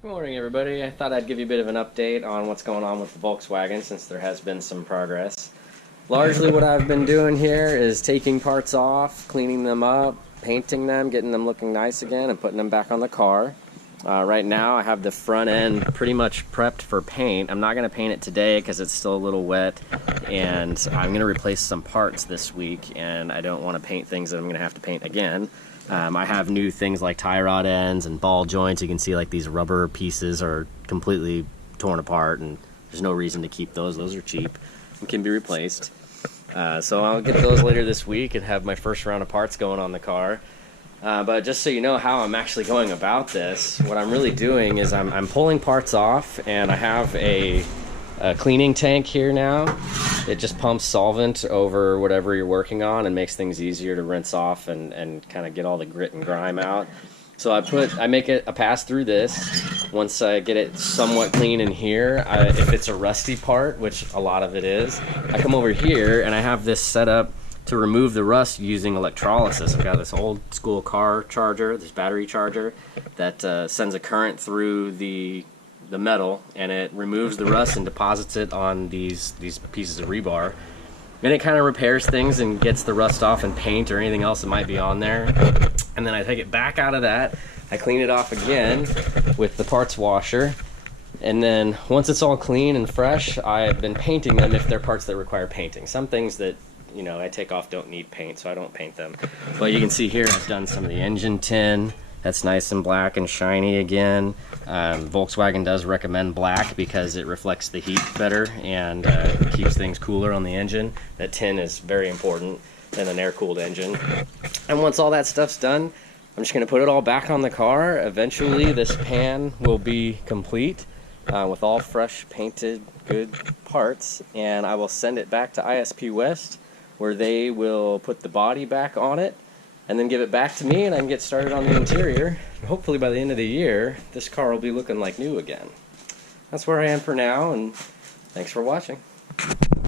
Good morning, everybody. I thought I'd give you a bit of an update on what's going on with the Volkswagen since there has been some progress. Largely what I've been doing here is taking parts off, cleaning them up, painting them, getting them looking nice again, and putting them back on the car. Right now I have the front end pretty much prepped for paint. I'm not going to paint it today because it's still a little wet, and I'm going to replace some parts this week, and I don't want to paint things that I'm going to have to paint again. I have new things like tie rod ends and ball joints. You can see like these rubber pieces are completely torn apart, and there's no reason to keep those. Those are cheap and can be replaced. So I'll get those later this week and have my first round of parts going on the car. But just so you know how I'm actually going about this, what I'm really doing is I'm pulling parts off, and I have a cleaning tank here now. It just pumps solvent over whatever you're working on and makes things easier to rinse off and kind of get all the grit and grime out. So I make it a pass through this. Once I get it somewhat clean in here, if it's a rusty part, which a lot of it is, I come over here and I have this set up to remove the rust using electrolysis. I've got this old school car charger, this battery charger, that sends a current through the metal, and it removes the rust and deposits it on these pieces of rebar. And it kind of repairs things and gets the rust off and paint or anything else that might be on there. And then I take it back out of that, I clean it off again with the parts washer, and then once it's all clean and fresh, I've been painting them if they're parts that require painting. Some things that I take off don't need paint, so I don't paint them. But you can see here I've done some of the engine tin. That's nice and black and shiny again. Volkswagen does recommend black because it reflects the heat better and keeps things cooler on the engine. That tin is very important in an air-cooled engine. And once all that stuff's done, I'm just going to put it all back on the car. Eventually this pan will be complete with all fresh painted good parts, and I will send it back to ISP West, where they will put the body back on it and then give it back to me, and I can get started on the interior. And hopefully by the end of the year, this car will be looking like new again. That's where I am for now, and thanks for watching.